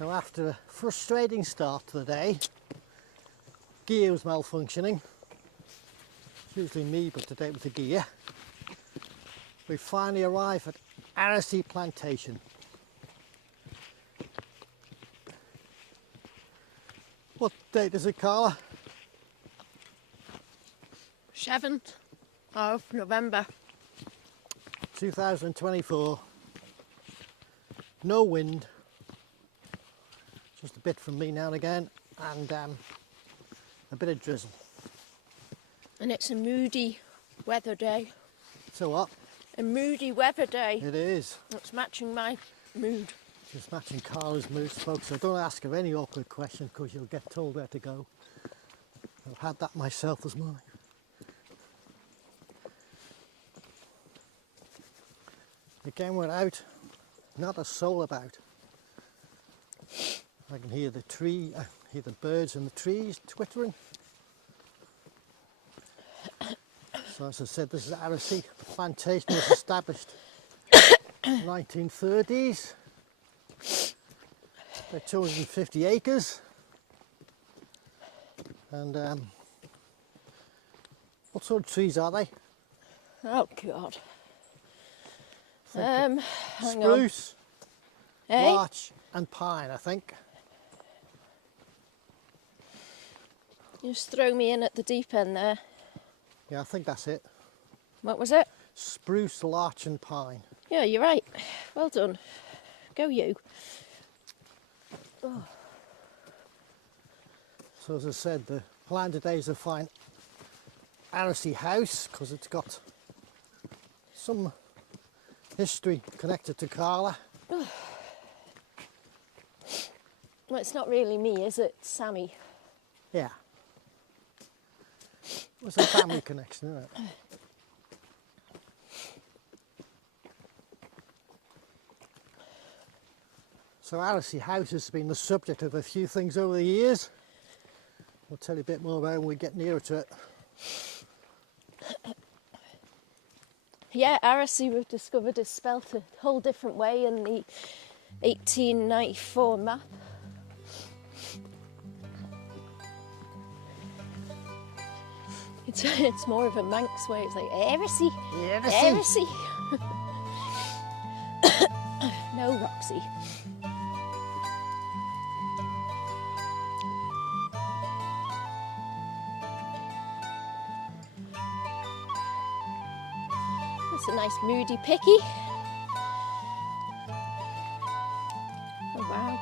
So after a frustrating start to the day, gear was malfunctioning. It's usually me, but today it was the gear. We finally arrived at Arrasey plantation. What date is it, Carla? 7th of November. 2024. No wind. Just a bit from me now and again, and a bit of drizzle. And it's a moody weather day. So what? A moody weather day. It is. It's matching my mood. Just matching Carla's mood, folks. So don't ask her any awkward questions because you'll get told where to go. I've had that myself this morning. Again, we're out. Not a soul about. I can hear hear the birds in the trees twittering. So as I said, this is Arrasey. The plantation was established in the 1930s. About 250 acres. And what sort of trees are they? Oh God. Hang Spruce, on. Hey? larch and pine, I think. You just throw me in at the deep end there. Yeah, I think that's it. What was it? Spruce, larch and pine. Yeah, you're right. Well done. Go you. Oh. So as I said, the plan today is to find Arrasey house because it's got some history connected to Carla. Well, it's not really me, is it? It's Sammy. Yeah. It's a family connection, isn't it? So Arrasey house has been the subject of a few things over the years. We'll tell you a bit more about it when we get nearer to it. Yeah, Arrasey we've discovered is spelt a whole different way in the 1894 map. It's more of a Manx way. It's like Arrasey, Arrasey. No, Roxy. That's a nice moody picky. Oh wow.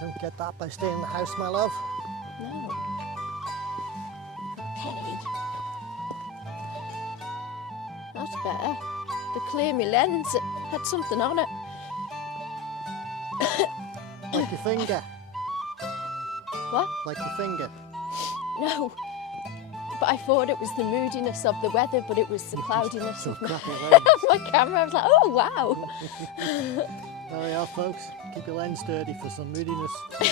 Don't get that by staying in the house, my love. No. Okay. That's better. The clear me lens, it had something on it. Like your finger. What? Like your finger. No. But I thought it was the moodiness of the weather, but it was the cloudiness of my camera. I was like, oh wow. There we are, folks. Keep your lens dirty for some moodiness. I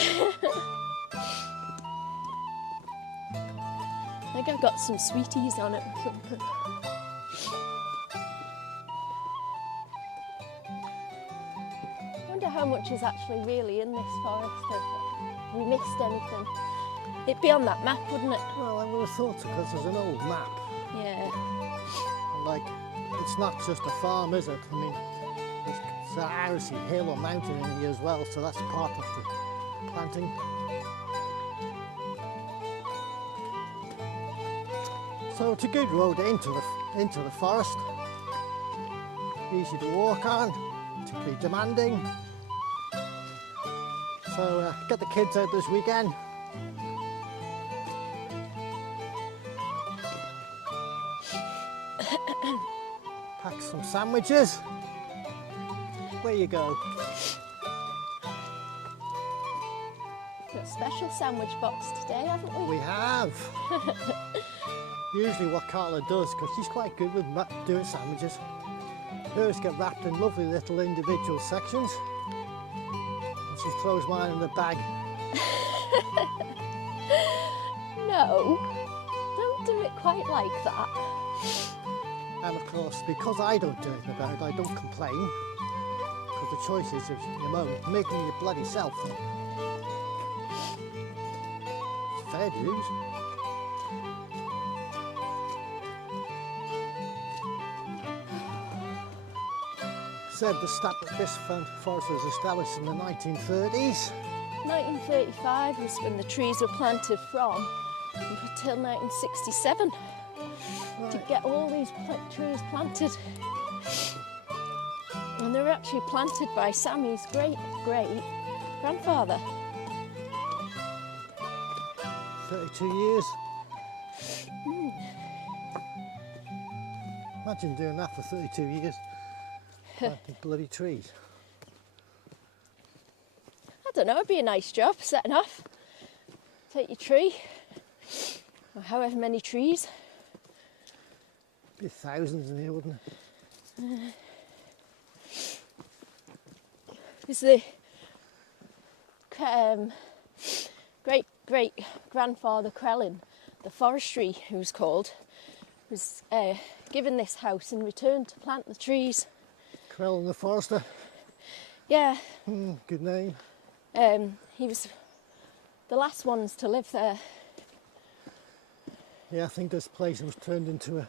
think I've got some sweeties on it or something. I wonder how much is actually really in this forest. If we missed anything. It'd be on that map, wouldn't it? Well, I would have thought so, because there's an old map. Yeah. Like, it's not just a farm, is it? I mean, it's an Arrasey hill or mountain in here as well, so that's part of the planting. So it's a good road into the forest. Easy to walk on, particularly demanding. So get the kids out this weekend. Pack some sandwiches. Where you go? Got a special sandwich box today, haven't we? We have. Usually what Carla does, because she's quite good with doing sandwiches, hers get wrapped in lovely little individual sections. And she throws mine in the bag. No, don't do it quite like that. And of course, because I don't do anything about it, I don't complain, because the choice is of your own, making your bloody self. It's fair dues. Said this forest was established in the 1930s. 1935 was when the trees were planted from, until 1967. To get all these trees planted. And they were actually planted by Sammy's great-great-grandfather. 32 years. Imagine doing that for 32 years. Planting bloody trees. I don't know, it'd be a nice job, setting off. Take your tree, or however many trees. Be thousands in here, wouldn't it? Is the great-great-grandfather Crellin, the Forestry, he was called, was given this house in return to plant the trees. Crellin the Forester. Yeah. Good name. He was the last ones to live there. Yeah, I think this place was turned into a,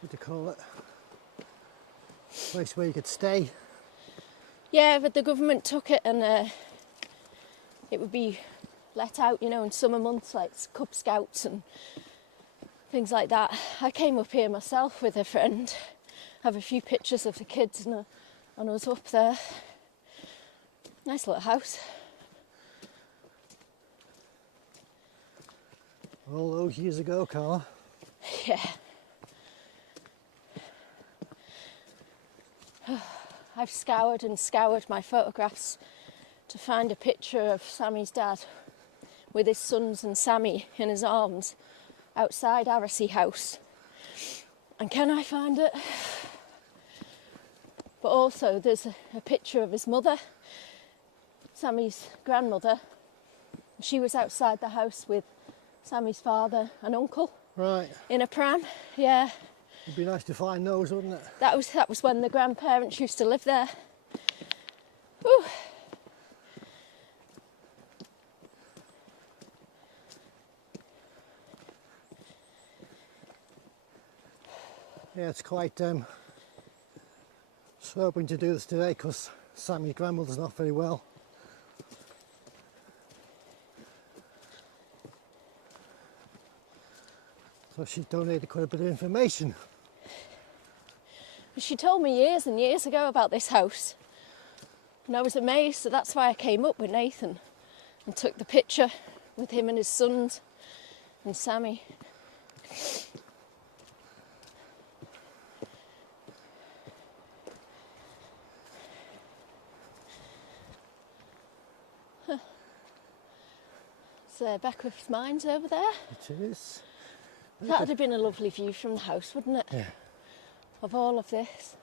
what do you call it? Place where you could stay. Yeah, but the government took it and it would be let out, you know, in summer months, like Cub Scouts and things like that. I came up here myself with a friend. I have a few pictures of the kids and I was up there. Nice little house. All those years ago, Carla. Yeah. I've scoured and scoured my photographs to find a picture of Sammy's dad with his sons and Sammy in his arms outside Arrasey house. And can I find it? But also there's a picture of his mother, Sammy's grandmother. She was outside the house with Sammy's father and uncle. Right. In a pram, yeah. It'd be nice to find those, wouldn't it? That was when the grandparents used to live there. Whew. Yeah, it's quite sobering to do this today because Sammy's grandmother's not very well. So she donated quite a bit of information. She told me years and years ago about this house. And I was amazed, so that's why I came up with Nathan and took the picture with him and his sons and Sammy. It's Beckwith's Mines over there. It is. That would have been a lovely view from the house, wouldn't it? Yeah. Of all of this.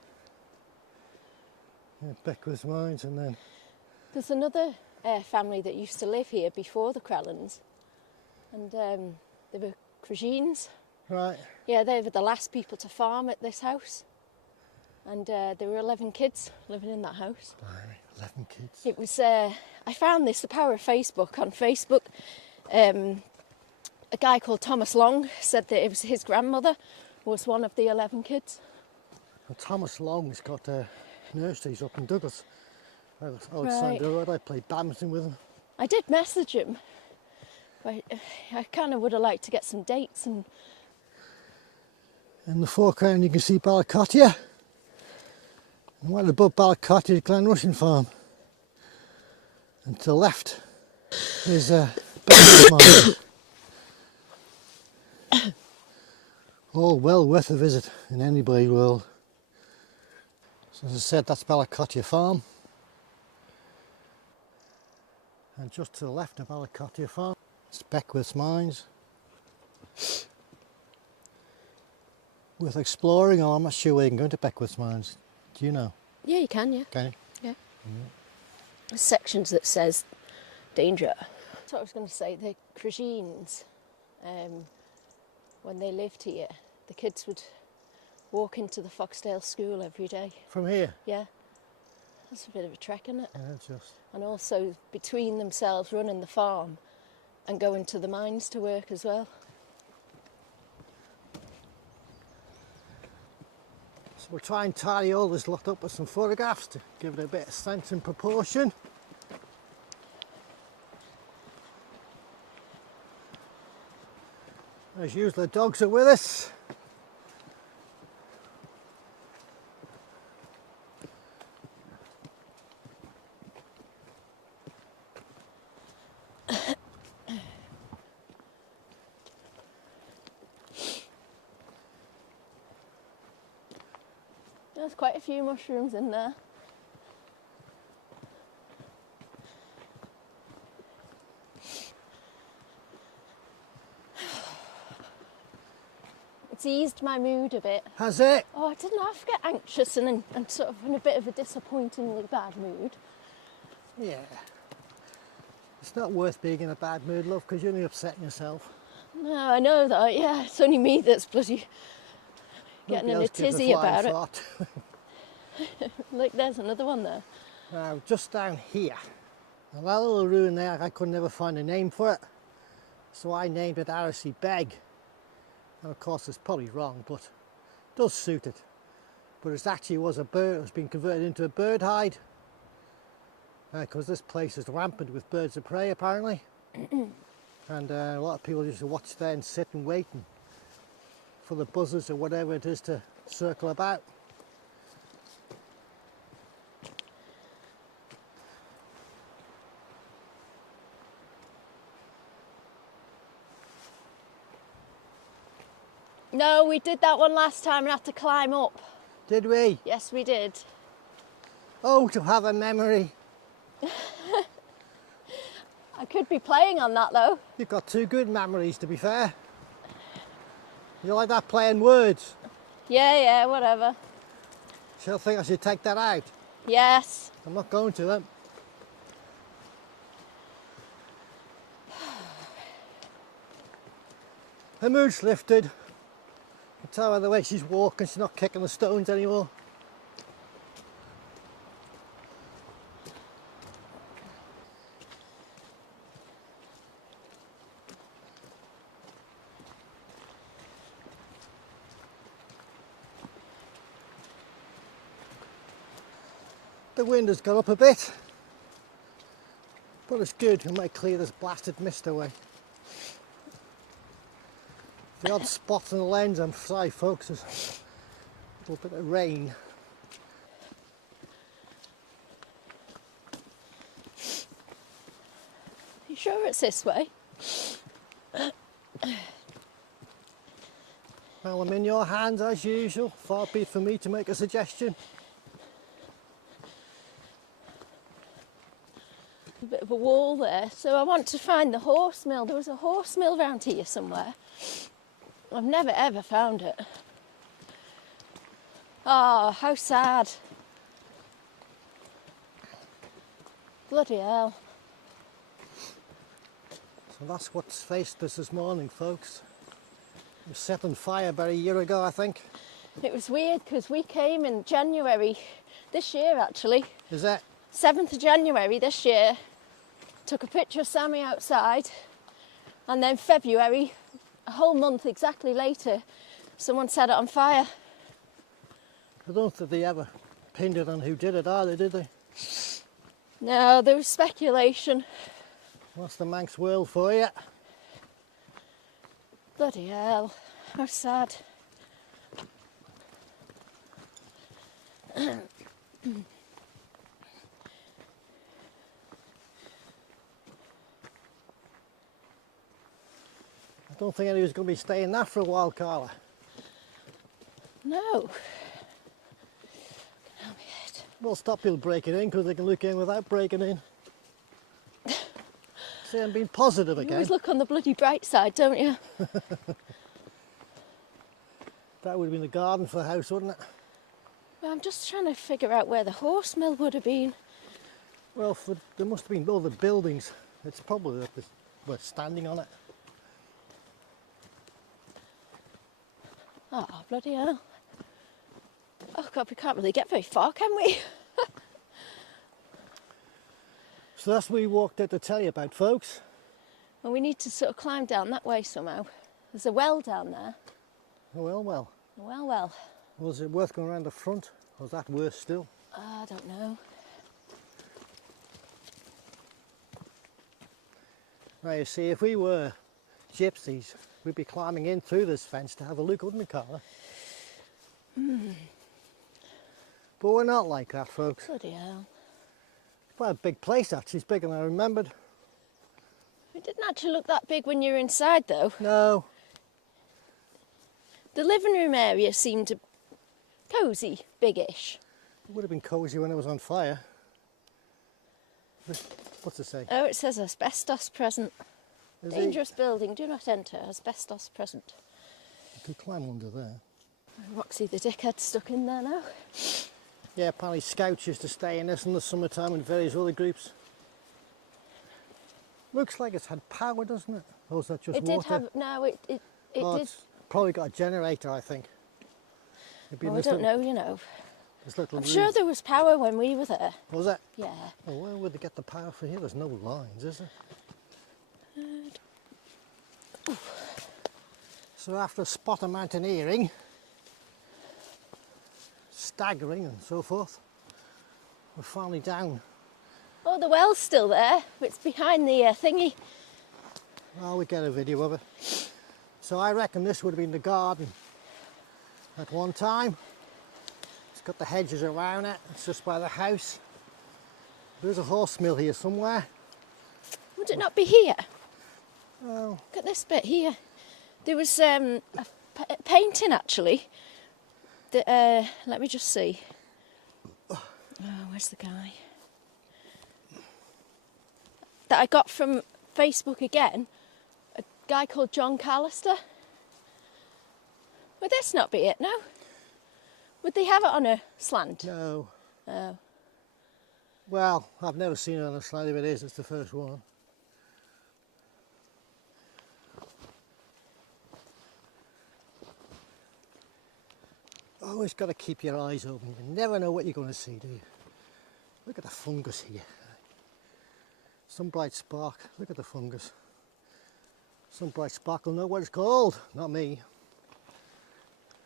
Yeah, Beckwith's Mines, and then there's another family that used to live here before the Crellins, and they were Cragines. Right. Yeah, they were the last people to farm at this house, and there were 11 kids living in that house. Blimey, 11 kids. It was. I found this, the power of Facebook, on Facebook. A guy called Thomas Long said that it was his grandmother was one of the 11 kids. Well, Thomas Long's got nurseries up in Douglas. Outside Right. the road. I played badminton with him. I did message him, but I kind of would have liked to get some dates. And in the foreground you can see Ballycottia. And right above Ballycottia is Glen Farm. And to the left is Beckwith's Mines. All well worth a visit in any bloody world. So as I said, that's Ballycottia Farm. And just to the left of Ballycottia Farm, it's Beckwith's Mines. Worth exploring, or I'm not sure where you can go to Beckwith's Mines. Do you know? yeah, you can, yeah. Can you? Yeah. There's sections that says danger. That's what I was going to say. The Cragines, when they lived here, the kids would walking to the Foxdale school every day. From here? Yeah. That's a bit of a trek, isn't it? Yeah, just. And also between themselves running the farm and going to the mines to work as well. So we'll try and tidy all this lot up with some photographs to give it a bit of sense and proportion. As usual, the dogs are with us. There's quite a few mushrooms in there. It's eased my mood a bit. Has it? Oh, I didn't have to get anxious and sort of in a bit of a disappointingly bad mood. Yeah. It's not worth being in a bad mood, love, because you're only upsetting yourself. No, I know that, yeah. It's only me that's bloody getting in a tizzy about it. Look, there's another one there. Now, just down here, now that little ruin there, I could never find a name for it, so I named it Arrasey Beg. And of course, it's probably wrong, but it does suit it. But it actually was a bird, it's been converted into a bird hide, because this place is rampant with birds of prey, apparently. And a lot of people just watch there and sit and wait for the buzzers or whatever it is to circle about. No, we did that one last time and had to climb up. Did we? Yes, we did. Oh, to have a memory. I could be playing on that though. You've got two good memories, to be fair. You like that playing words? Yeah, whatever. So I think I should take that out. Yes. I'm not going to then. Her mood's lifted. You can tell by the way she's walking, she's not kicking the stones anymore. The wind has gone up a bit, but it's good, it might clear this blasted mist away. The odd spot on the lens, I'm sorry folks, there's a little bit of rain. You sure it's this way? Well, I'm in your hands as usual, far be it for me to make a suggestion. A bit of a wall there, so I want to find the horse mill. There was a horse mill round here somewhere. I've never ever found it. Oh, how sad. Bloody hell. So that's what's faced us this morning, folks. It was set on fire about a year ago, I think. It was weird because we came in January this year actually. Is that? 7th of January this year. Took a picture of Sammy outside, and then February, a whole month exactly later, someone set it on fire. I don't think they ever pinned it on who did it either, did they? No, there was speculation. That's the Manx world for you. Bloody hell, how sad. I don't think anyone's going to be staying there for a while, Carla. No. We'll stop people breaking in because they can look in without breaking in. See, I'm being positive You again. always look on the bloody bright side, don't you? That would have been the garden for the house, wouldn't it? Well, I'm just trying to figure out where the horse mill would have been. Well, there must have been other buildings. It's probably that we're standing on it. Oh, bloody hell. God, we can't really get very far, can we? So that's what we walked out to tell you about, folks. Well, we need to sort of climb down that way somehow. There's a well down there. Oh, well. Well. Was it worth going around the front? Or was that worse still? I don't know. Now, you see, if we were gypsies, we'd be climbing in through this fence to have a look, wouldn't we, Carla? But we're not like that, folks. Bloody hell. Quite a big place, actually. It's bigger than I remembered. It didn't actually look that big when you were inside, though. No. The living room area seemed cosy, biggish. It would have been cosy when it was on fire. What's it say? Oh, it says asbestos present. Is Dangerous building, do not enter, asbestos present. You could climb under there. Roxy the dickhead stuck in there now. Yeah, apparently scouts used to stay in this in the summertime and various other groups. Looks like it's had power, doesn't it? Or is that just It water? did have, no, it did. It's probably got a generator, I think. It'd be in Oh, I this don't little- know, you know. This little I'm room. sure there was power when we were there. Was it? Yeah. Well, where would they get the power for here? There's no lines, is there? So after a spot of mountaineering, staggering and so forth, we're finally down. Oh, the well's still there. It's behind the thingy. Oh, we get a video of it. So I reckon this would have been the garden at one time. It's got the hedges around it. It's just by the house. There's a horse mill here somewhere. Would it not be here? Oh, Look at this bit here. There was a painting actually. That, let me just see. Oh, where's the guy? That I got from Facebook again. A guy called John Callister. Would this not be it, no? Would they have it on a slant? no. Oh. Well, I've never seen it on a slide. If it is, it's the first one. Always got to keep your eyes open. You never know what you're going to see, do you? Look at the fungus here. Some bright spark. Look at the fungus. Some bright spark will know what it's called. Not me.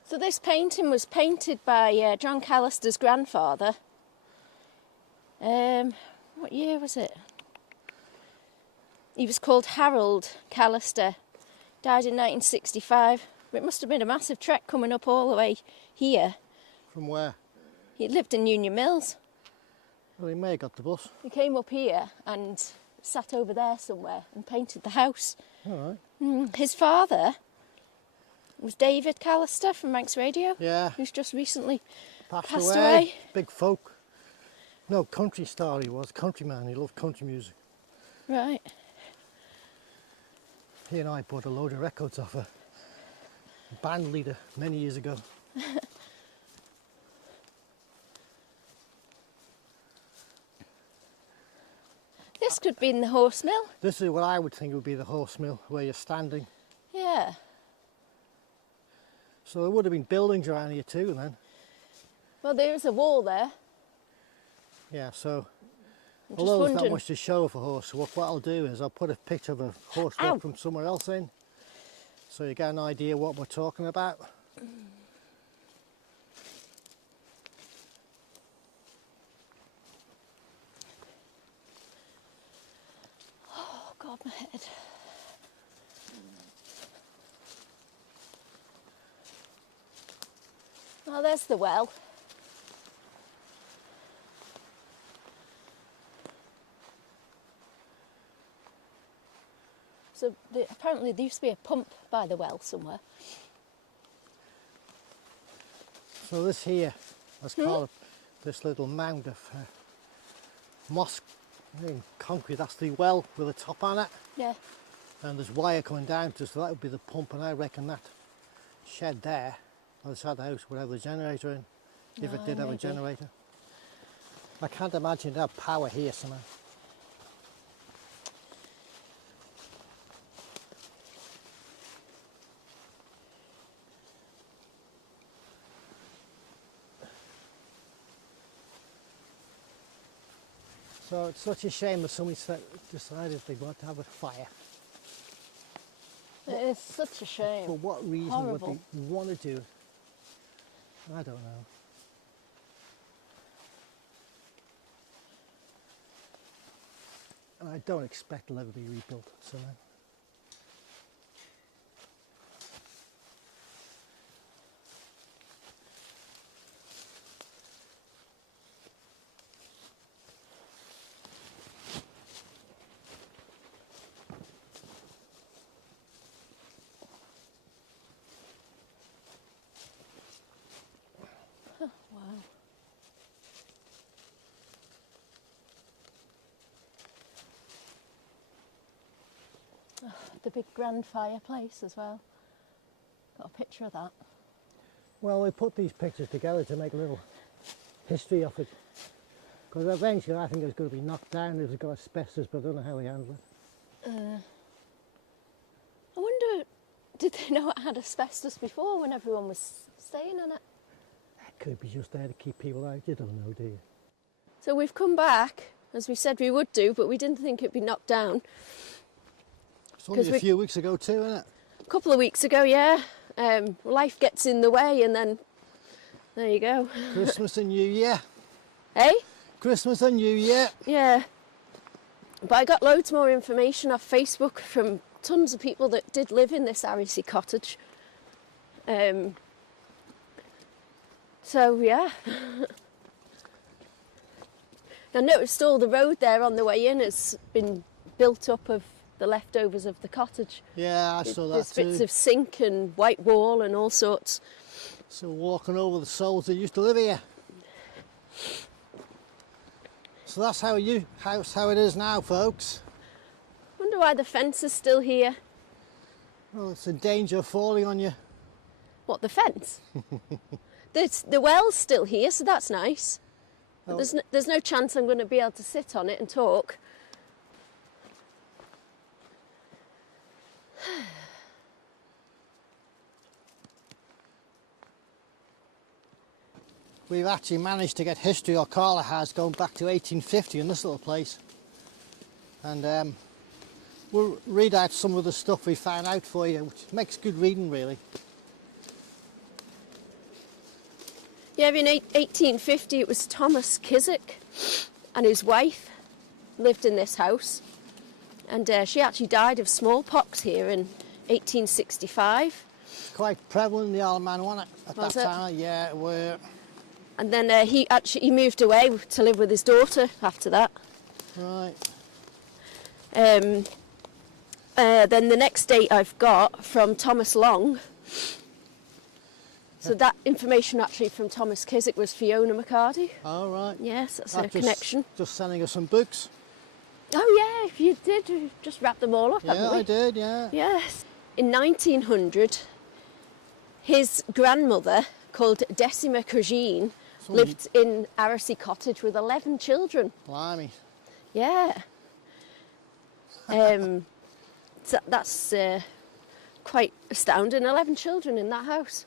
So this painting was painted by John Callister's grandfather. What year was it? He was called Harold Callister. Died in 1965. It must have been a massive trek coming up all the way here. From where? He lived in Union Mills. Well, he may have got the bus. He came up here and sat over there somewhere and painted the house. All right. His father was David Callister from Manx Radio. Yeah. Who's just recently Passed passed away. away. Big folk. No, country star he was. Countryman. He loved country music. Right. He and I bought a load of records off a band leader many years ago. This could be in the horse mill. This is what I would think would be the horse mill where you're standing. Yeah. So there would have been buildings around here too then. Well, there is a wall there. Yeah, so I'm just although there's not wondering. much to show of a horse walk, what I'll do is I'll put a picture of a horse Ow. walk from somewhere else in, so you get an idea what we're talking about. Oh God, my head. Oh, there's the well. So apparently there used to be a pump by the well somewhere. So this here, let's call it this little mound of moss concrete. That's the well with a top on it, Yeah. and there's wire coming down to, so that would be the pump, and I reckon that shed there, on the side of the house, would have the generator in, if it Oh, did have a maybe. generator. I can't imagine to have power here somehow. So it's such a shame that somebody decided they want to have a fire. It is such a shame. For what reason Horrible. would they want to do it? I don't know. And I don't expect it'll ever be rebuilt, so. Wow. Oh, the big grand fireplace as well. Got a picture of that. Well, we put these pictures together to make a little history of it. Because eventually I think it's going to be knocked down if it's got asbestos, but I don't know how we handle it. I wonder, did they know it had asbestos before when everyone was staying in it? It could be just there to keep people out, you don't know, do you? So we've come back, as we said we would do, but we didn't think it'd be knocked down. It's only a few weeks ago too, isn't it? A couple of weeks ago, yeah. Life gets in the way and then there you go. Christmas and New Year. Eh? Christmas and New Year. Yeah. But I got loads more information off Facebook from tons of people that did live in this Arrasey cottage. So yeah. I noticed all the road there on the way in has been built up of the leftovers of the cottage. Yeah, I saw that There's too. bits of sink and white wall and all sorts. So walking over the souls that used to live here. So that's how it is now, folks. Wonder why the fence is still here. Well, it's in danger of falling on you. What, the fence? The well's still here, so that's nice. But Oh. there's no chance I'm going to be able to sit on it and talk. We've actually managed to get history, or Carla has, going back to 1850 in this little place. And we'll read out some of the stuff we found out for you, which makes good reading, really. Yeah, in 1850 it was Thomas Kiswick and his wife lived in this house. And she actually died of smallpox here in 1865. It's quite prevalent in the Isle of Man, wasn't it? At Was that it? time, yeah, it were. And then he moved away to live with his daughter after that. Right. Then the next date I've got from Thomas Long. So that information actually from Thomas Kiswick was Fiona McCarty. All right. Yes, that's That a connection. Just sending us some books. Oh yeah, if you did, you just wrap them all up, haven't Yeah, we? I did, yeah. Yes. In 1900, his grandmother, called Decima Cregeen, lived in Arrasey Cottage with 11 children. Blimey. Yeah. So that's quite astounding. 11 children in that house.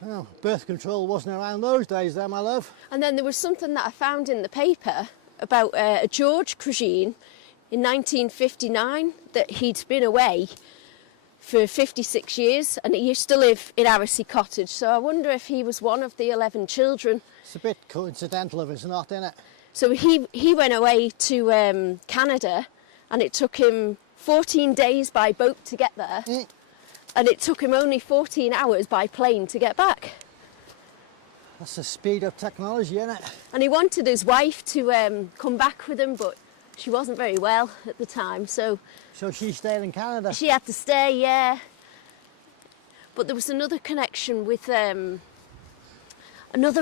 Well, birth control wasn't around those days there, my love. And then there was something that I found in the paper about a George Cregeen in 1959 that he'd been away for 56 years and he used to live in Arrasey Cottage. So I wonder if he was one of the 11 children. It's a bit coincidental if it's not, innit? So he went away to Canada and it took him 14 days by boat to get there. And it took him only 14 hours by plane to get back. That's the speed of technology, isn't it? And he wanted his wife to come back with him, but she wasn't very well at the time, so she stayed in Canada. she had to stay, yeah. But there was another connection with another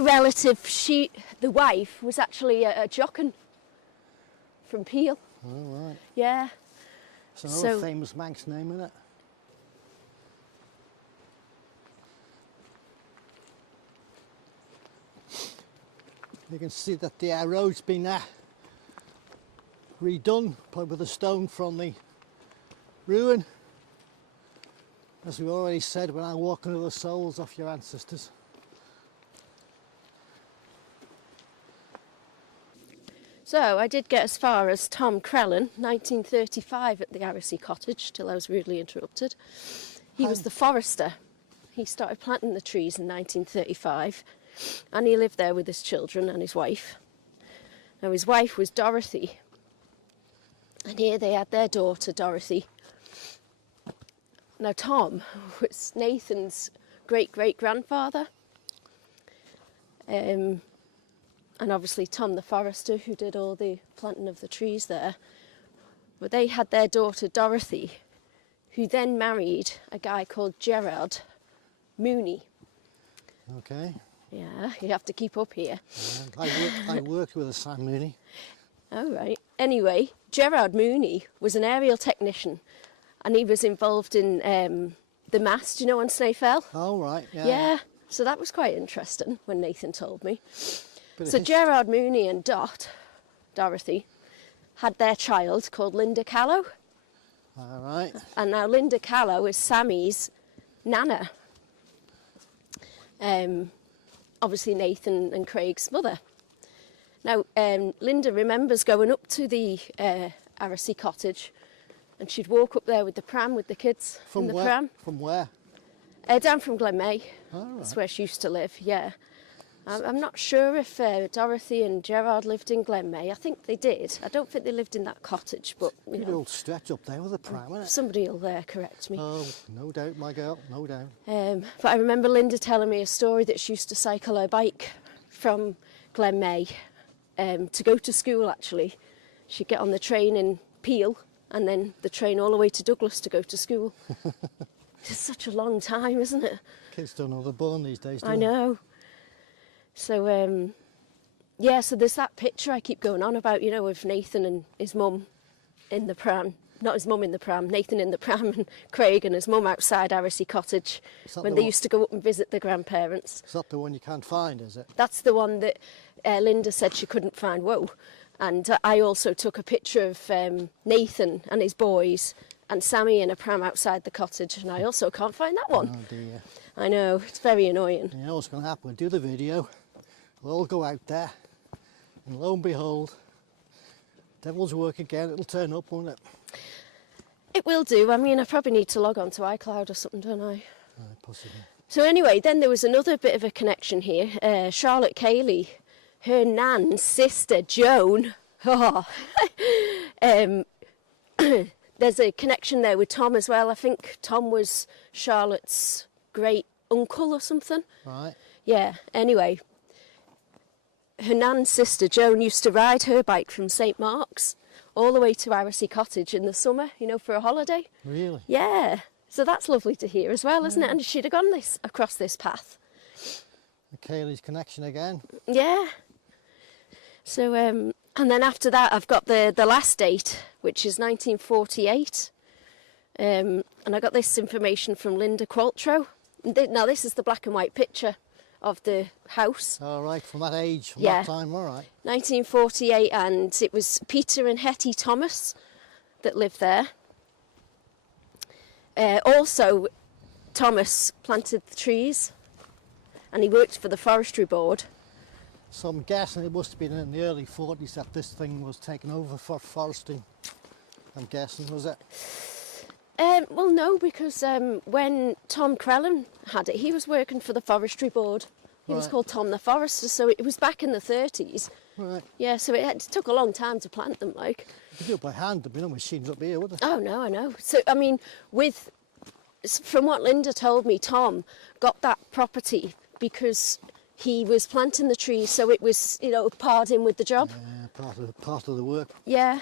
relative. The wife was actually a Jochen from Peel. Oh, right. Yeah. It's another famous Manx name, isn't it? You can see that the road's been redone, probably with a stone from the ruin. As we already said, we're now walking to the souls of your ancestors. So I did get as far as Tom Crellin, 1935 at the Arrasey cottage, till I was rudely interrupted. He was the forester. He started planting the trees in 1935, and he lived there with his children and his wife. Now his wife was Dorothy, and here they had their daughter Dorothy. Now Tom was Nathan's great-great-grandfather. And obviously Tom the forester, who did all the planting of the trees there. But they had their daughter Dorothy, who then married a guy called Gerard Mooney. Okay. Yeah, you have to keep up here. I worked with a Sam Mooney. Oh, right. Anyway, Gerard Mooney was an aerial technician, and he was involved in the mast, you know, on Snaefell. Oh, right. Yeah. So that was quite interesting when Nathan told me. So Gerard Mooney and Dorothy, had their child called Linda Callow. All right. And now Linda Callow is Sammy's nana. Obviously Nathan and Craig's mother. Now, Linda remembers going up to the Arrasey cottage, and she'd walk up there with the pram with the kids in the pram. From where? Down from Glen Maye. Oh, right. That's where she used to live, yeah. I'm not sure if Dorothy and Gerard lived in Glen Maye. I think they did. I don't think they lived in that cottage, but you Good know. old stretch up there with a pram, isn't it? Somebody will correct me. Oh, no doubt, my girl, no doubt. But I remember Linda telling me a story that she used to cycle her bike from Glen Maye to go to school, actually. She'd get on the train in Peel and then the train all the way to Douglas to go to school. It's such a long time, isn't it? Kids don't know they're born these days, do they? I know. So, yeah, so there's that picture I keep going on about, you know, of Nathan and his mum in the pram. Not his mum in the pram, Nathan in the pram, and Craig and his mum outside Arrasey cottage when they used to go up and visit the grandparents. Is that the one you can't find, is it? That's the one that Linda said she couldn't find. Whoa. And I also took a picture of Nathan and his boys and Sammy in a pram outside the cottage, and I also can't find that one. Oh dear. I know, it's very annoying. You know what's going to happen? We'll do the video, we'll all go out there, and lo and behold, devil's work again, it'll turn up, won't it? It will do. I mean, I probably need to log on to iCloud or something, don't I? Possibly. So anyway, then there was another bit of a connection here. Charlotte Cayley, her nan's sister Joan. There's a connection there with Tom as well. I think Tom was Charlotte's great uncle or something. Right. Yeah, anyway. Her nan's sister Joan used to ride her bike from St Mark's all the way to Arrasey cottage in the summer, you know, for a holiday. Really? Yeah. So that's lovely to hear as well, isn't it? And she'd have gone across this path. The Cayley's connection again. Yeah. So, and then after that, I've got the last date, which is 1948. And I got this information from Linda Qualtrough. Now, this is the black and white picture of the house. All right, from that age, from Yeah. that time, all right. 1948, and it was Peter and Hetty Thomas that lived there. Also, Thomas planted the trees, and he worked for the Forestry Board. So I'm guessing it must have been in the early 40s that this thing was taken over for foresting. I'm guessing, was it? Well, no, because when Tom Crellin had it, he was working for the Forestry Board. He was Right. called Tom the Forester, so it was back in the 30s. Right. Yeah, so it took a long time to plant them, like. You could do it by hand, there'd be no machines up here, would there? Oh, no, I know. So, I mean, from what Linda told me, Tom got that property because he was planting the trees, so it was, you know, part in with the job. Yeah, part of the work. Yeah.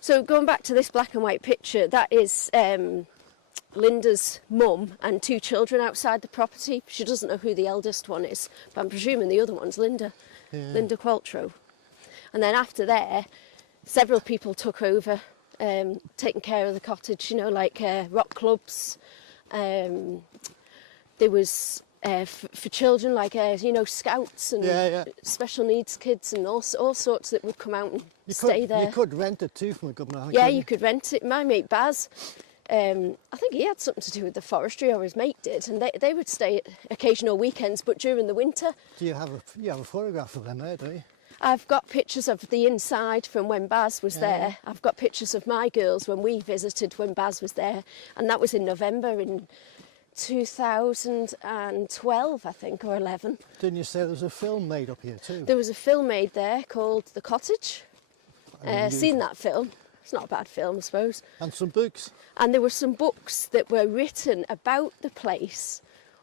So going back to this black and white picture, that is Linda's mum and two children outside the property. She doesn't know who the eldest one is, but I'm presuming the other one's Linda, Linda Qualtrough. And then after there, several people took over, taking care of the cottage, you know, like rock clubs. There was for children, like, you know, scouts and special needs kids and all sorts that would come out and stay there. You could rent it too from the government. Yeah, you could rent it. My mate Baz, I think he had something to do with the forestry, or his mate did, and they would stay at occasional weekends, but during the winter. Do you have a photograph of them there, do you? I've got pictures of the inside from when Baz was there. I've got pictures of my girls when we visited when Baz was there, and that was in November in 2012, I think, or 11. Didn't you say there was a film made up here too? There was a film made there called The Cottage. Unusual. Seen that film? It's not a bad film, I suppose. And some books. And there were some books that were written about the place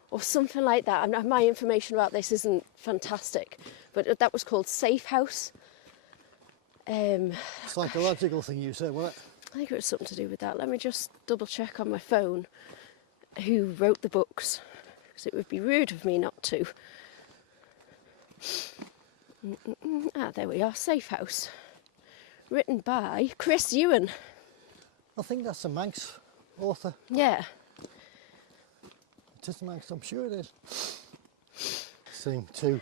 or something like that. And my information about this isn't fantastic, but that was called Safe House. Psychological thing you said, wasn't it? I think it was something to do with that. Let me just double check on my phone who wrote the books, because it would be rude of me not to. There we are, Safe House. Written by Chris Ewan. I think that's a Manx author. Yeah. It is Manx, I'm sure it is. Thing too.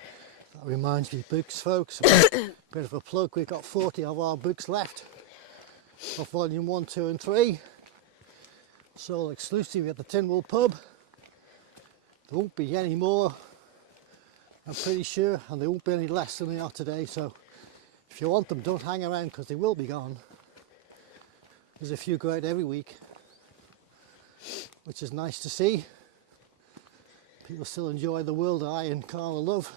That reminds me, books, folks. Bit of a plug. We've got 40 of our books left of volume 1, 2 and 3. Sold exclusively at the Tinwell pub. There won't be any more, I'm pretty sure, and there won't be any less than they are today, so if you want them, don't hang around because they will be gone. There's a few go out every week, which is nice to see. People still enjoy the world I and Carla love.